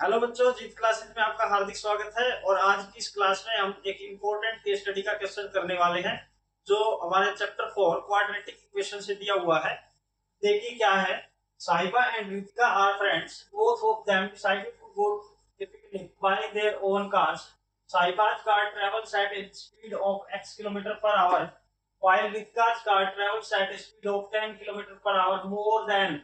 Hello बच्चों, जीत classes में आपका हार्दिक स्वागत है। और आज की इस क्लास में हम एक इम्पोर्टेंट केस स्टडी का क्वेश्चन करने वाले हैं जो हमारे चैप्टर 4 क्वाड्रेटिक इक्वेशन से दिया हुआ है। देखिए क्या है। Sahiba and Ritika are friends, both of them decided to go picnic by their own cars. Sahiba's car travels at a speed of x kilometer per hour, while Ritika's car travels at a speed of 10 kilometer per hour more than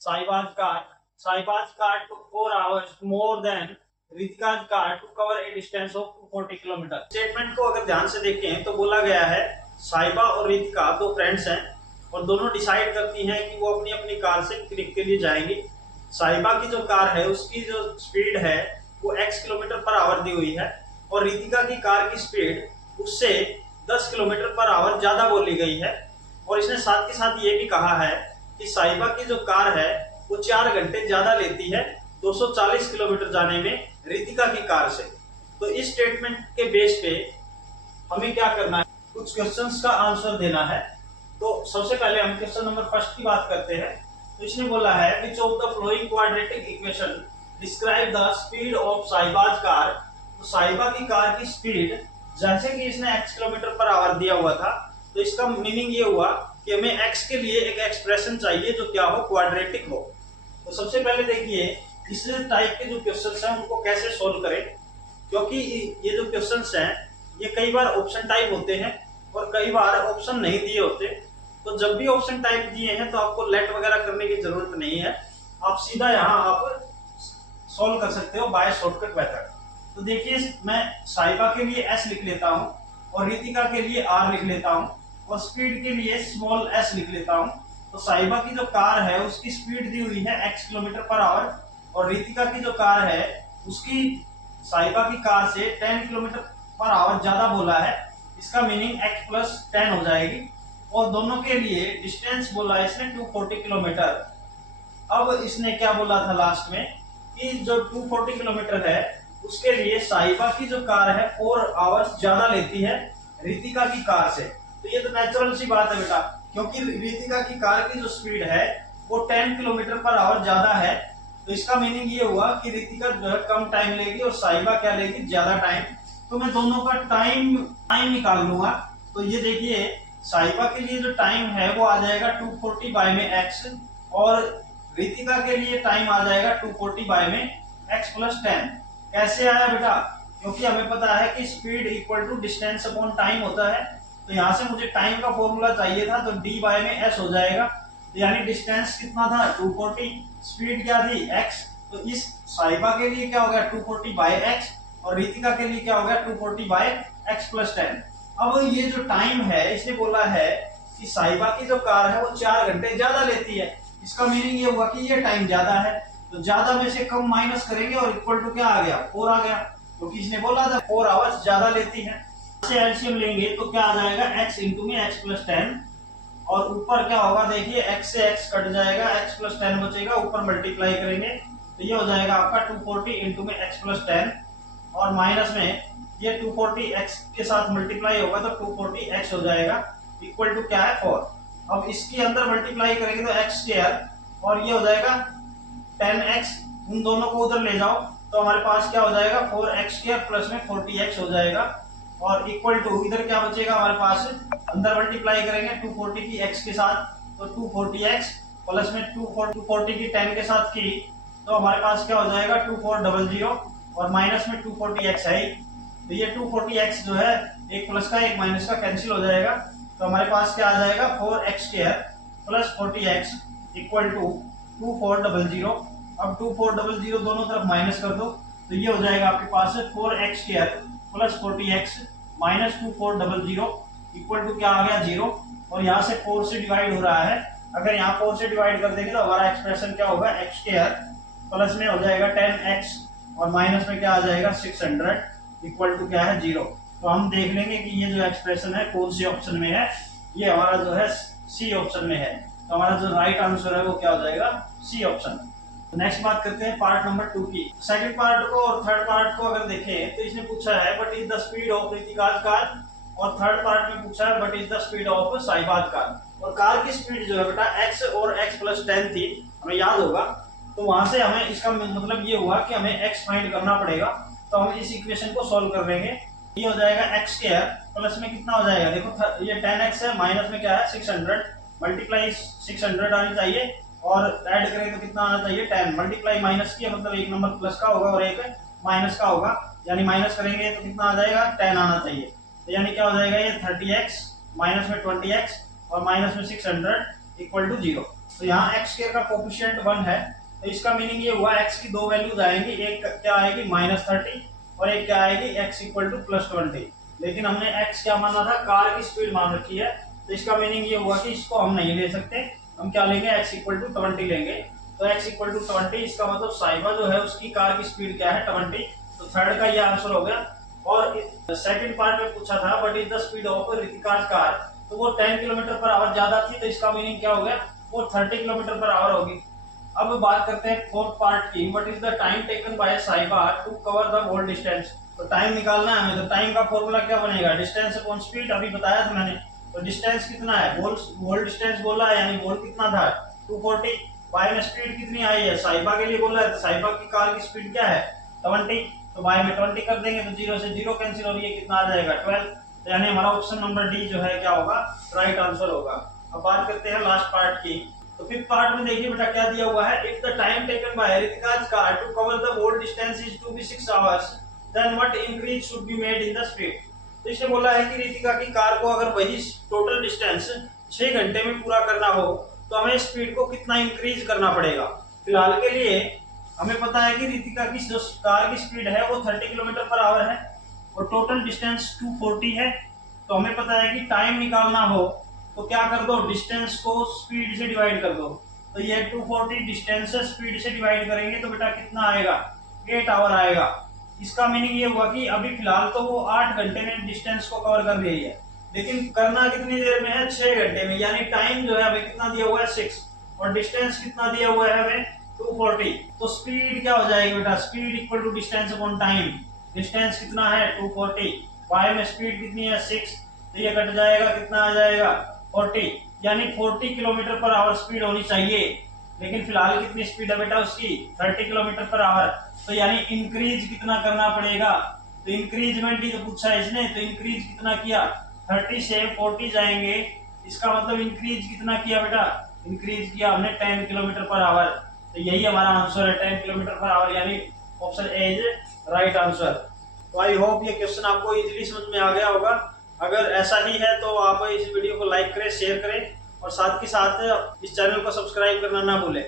Sahiba's car. Sahiba's car took 4 hours more than Ritika's car to cover a distance of 240 kilometre. Statement को अगर ध्यान से देखें तो बोला गया है साहिबा और रितिका दो फ्रेंड्स हैं और दोनों डिसाइड करती हैं कि वो अपनी अपनी कार से पिकनिक के लिए जाएंगी। साहिबा की जो कार है उसकी जो स्पीड है वो x किलोमीटर पर आवर दी हुई है और रितिका की कार की स्पीड उससे 10 किलोमीटर पर आवर ज्यादा बोली गई है। और इसने साथ के साथ ये भी कहा है कि साहिबा की जो कार है वो 4 घंटे ज्यादा लेती है 240 किलोमीटर जाने में रितिका की कार से। तो इस स्टेटमेंट के बेस पे हमें क्या करना है, कुछ क्वेश्चंस का आंसर देना है। तो सबसे पहले हम क्वेश्चन नंबर फर्स्ट की बात करते हैं। तो इसने बोला है which of the following quadratic equation describe the speed of Sahiba's car. तो साहिबा की कार की स्पीड जैसे कि इसने x किलोमीटर पर आवर दिया हुआ था, तो इसका मीनिंग ये हुआ कि हमें x के लिए एक एक्सप्रेशन चाहिए जो क्या हो, क्वाड्रेटिक हो। तो सबसे पहले देखिए इस टाइप के जो क्वेश्चंस हैं उनको कैसे सोल्व करें, क्योंकि ये जो क्वेश्चंस हैं ये कई बार ऑप्शन टाइप होते हैं और कई बार ऑप्शन नहीं दिए होते। तो जब भी ऑप्शन टाइप दिए हैं तो आपको लेट वगैरह करने की जरूरत नहीं है, आप सीधा यहाँ आप सोल्व कर सकते हो बाय शॉर्टकट मेथड। तो देखिए मैं साहिबा के लिए s लिख लेता हूँ और रितिका के लिए r लिख लेता हूँ और स्पीड के लिए स्मॉल s लिख लेता हूँ। तो साहिबा की जो कार है उसकी स्पीड दी हुई है x किलोमीटर पर आवर और रितिका की जो कार है उसकी साहिबा की कार से 10 किलोमीटर पर आवर ज्यादा बोला है। इसका मीनिंग x प्लस 10 हो जाएगी। और दोनों के लिए डिस्टेंस बोला है इसने 240 किलोमीटर। अब इसने क्या बोला था लास्ट में कि जो 240 किलोमीटर है उसके लिए साहिबा की जो कार है 4 आवर्स ज्यादा लेती है रितिका की कार से। तो ये तो नेचुरल सी बात है बेटा, क्योंकि रितिका की कार की जो स्पीड है वो 10 किलोमीटर पर आवर ज्यादा है। तो इसका मीनिंग ये हुआ कि रितिका जो है कम टाइम लेगी और साहिबा क्या लेगी, ज्यादा टाइम। तो मैं दोनों का टाइम निकाल लूंगा। तो ये देखिए साहिबा के लिए जो टाइम है वो आ जाएगा 240 बाय में x और रितिका के लिए टाइम आ जाएगा 240 बाय में x प्लस 10। कैसे आया बेटा, क्योंकि हमें पता है कि speed equal to distance upon time होता है। तो यहाँ से मुझे टाइम का फॉर्मूला चाहिए था, तो d बाय में s हो जाएगा। तो यानी डिस्टेंस कितना था 240, स्पीड क्या थी x। तो इस साहिबा के लिए क्या हो गया 240 बाय x और रितिका के लिए क्या हो गया 240 बाय x प्लस 10। अब ये जो टाइम है इसने बोला है कि साहिबा की जो कार है वो 4 घंटे ज्यादा लेती है। इसका मीनिंग ये हुआ कि ये टाइम ज्यादा है, तो ज्यादा में से कम माइनस करेंगे और इक्वल टू क्या आ गया 4 आ गया, क्योंकि इसने बोला था 4 आवर्स ज्यादा लेती है। से एलसीएम लेंगे तो क्या आ जाएगा x इंटू में x प्लस 10 और ऊपर क्या होगा देखिए x से x कट जाएगा, x प्लस 10 बचेगा, ऊपर मल्टीप्लाई करेंगे तो ये हो जाएगा आपका 240 इंटू में x प्लस 10 और माइनस में ये 240 x के साथ मल्टीप्लाई होगा तो 240 x हो जाएगा इक्वल टू क्या है 4। अब इसके अंदर मल्टीप्लाई करेंगे तो x स्क्वायर और ये हो जाएगा 10x, उन दोनों को उधर ले जाओ तो हमारे पास क्या हो जाएगा 4x स्क्वायर प्लस में 40x हो जाएगा और इक्वल टू इधर क्या बचेगा हमारे पास, अंदर मल्टीप्लाई करेंगे 240 की x के साथ तो 240x प्लस में 240 की 10 के साथ की तो हमारे पास क्या हो जाएगा 2400 और माइनस में 240x है। तो ये 240x जो है एक प्लस का एक माइनस का कैंसिल हो जाएगा तो हमारे पास क्या आ जाएगा 4x square plus 40x equal to 2400। अब 2400 दोनों तरफ माइनस कर दो तो ये हो जाएगा आपके पास 4x square plus 40x minus 2400 equal to क्या आ गया 0। और यहाँ से 4 से डिवाइड हो रहा है, अगर यहाँ 4 से डिवाइड कर देंगे तो हमारा एक्सप्रेशन क्या होगा x स्क्वायर प्लस में हो जाएगा 10x और माइनस में क्या आ जाएगा 600 इक्वल टू क्या है 0। तो हम देख लेंगे कि ये जो एक्सप्रेशन है कौन सी ऑप्शन में है, ये हमारा जो है सी ऑप्शन में है। तो हमारा जो राइट आंसर है वो क्या हो जाएगा सी ऑप्शन। नेक्स्ट बात करते हैं पार्ट नंबर 2 की। सेकंड पार्ट को और थर्ड पार्ट को अगर देखें तो इसने पूछा है what is the speed of Ritika's car और थर्ड पार्ट में पूछा है what is the speed of Sahiba's car. और कार की स्पीड जो है बेटा x और x प्लस 10 थी, हमें याद होगा तो वहां से हमें इसका मतलब ये हुआ कि हमें x फाइंड करना पड़ेगा। तो हम इस इक्वेशन को सॉल्व कर लेंगे। ये हो जाएगा x स्क्वायर प्लस में कितना हो जाएगा, देखो ये 10x है, माइनस में क्या है 600, मल्टीप्लाई 600 आनी चाहिए और ऐड करें तो कितना आना चाहिए 10, मल्टीप्लाई माइनस की मतलब एक नंबर प्लस का होगा और एक माइनस का होगा, यानी माइनस करेंगे तो कितना आ जाएगा 10 आना चाहिए। तो यानी क्या हो जाएगा ये 30x माइनस में 20x और माइनस में 600 इक्वल टू 0। तो यहाँ x स्क्वायर का कोफिशिएंट 1 है, तो इसका मीनिंग ये हुआ x की दो वैल्यूज आएंगी, एक क्या आएगी -30 और एक क्या आएगी x इक्वल टू +20। लेकिन हमने x क्या माना था, कार की स्पीड मान रखी है, तो इसका मीनिंग ये हुआ कि इसको हम नहीं ले सकते, हम क्या लेंगे x इक्वल टू 20 लेंगे। तो x इक्वल टू 20 इसका मतलब साहिबा जो है उसकी कार की स्पीड क्या है 20। तो थर्ड का ये आंसर हो गया। और सेकंड पार्ट में पूछा था what is the speed of Ritika's car, तो वो 10 किलोमीटर पर आवर ज्यादा थी, तो इसका मीनिंग क्या हो गया, वो 30 किलोमीटर पर आवर होगी। अब बात करते हैं फोर्थ पार्ट की, what is the time taken by Sahiba to cover the whole distance. तो टाइम निकालना है हमें, तो टाइम का फॉर्मूला क्या बनेगा, डिस्टेंस अपॉन स्पीड, अभी बताया था मैंने। तो डिस्टेंस कितना है, वोल डिस्टेंस बोला है, यानी वोल कितना था 240, बाय में स्पीड कितनी आई है साहिबा के लिए बोला है, तो साहिबा की कार की स्पीड क्या है 20, तो बाय में 20 कर देंगे तो 0 से 0 कैंसिल हो रही है, कितना आ जाएगा 12। तो यानी हमारा ऑप्शन नंबर डी जो है क्या होगा, राइट आंसर होगा। अब बात करते हैं लास्ट पार्ट की। तो फिफ्थ पार्ट में देखिए बेटा क्या दिया हुआ है, if the time taken by Ritika's car to cover the whole distance is to be 6 hours then what increase should be made in the speed. तो इसने बोला है कि रितिका की कार को अगर वही टोटल डिस्टेंस 6 घंटे में पूरा करना हो तो हमें स्पीड को कितना इंक्रीज करना पड़ेगा। फिलहाल के लिए हमें पता है कि रितिका की जो कार की स्पीड है वो 30 किलोमीटर पर आवर है और टोटल डिस्टेंस 240 है। तो हमें पता है कि टाइम निकालना हो तो क्या कर दो, डिस्टेंस को स्पीड से डिवाइड कर दो। तो ये 240 डिस्टेंस स्पीड से डिवाइड करेंगे तो बेटा कितना आएगा 8 आवर आएगा। इसका मीनिंग ये हुआ कि अभी फिलहाल तो वो 8 घंटे में डिस्टेंस को कवर कर रही है, लेकिन करना कितनी देर में है 6 घंटे में, यानी टाइम जो है हमें कितना दिया हुआ है 6 और डिस्टेंस कितना दिया हुआ है हमें 240। तो स्पीड क्या हो जाएगी बेटा, speed equal to distance upon time, distance कितना है 240, वाई में स्पीड कितनी है 6, तो ये कट जाएगा कितना आ जाएगा 40, यानी 40 किलोमीटर पर आवर स्पीड होनी चाहिए। लेकिन फिलहाल कितनी स्पीड है बेटा उसकी 30 किलोमीटर पर आवर, तो यानी इंक्रीज कितना करना पड़ेगा, तो इंक्रीजमेंट ही तो पूछा है इसने, तो इंक्रीज कितना किया 30 से 40 जाएंगे, इसका मतलब इंक्रीज कितना किया बेटा, इंक्रीज किया हमने 10 किलोमीटर पर आवर। तो यही हमारा आंसर है 10 किलोमीटर पर आवर, यानी option A is right answer. तो आई होप ये क्वेश्चन आपको इजीली समझ में आ गया होगा। अगर ऐसा ही है तो आप इस वीडियो को लाइक करें, शेयर करें और साथ के साथ इस चैनल को सब्सक्राइब करना ना भूलें।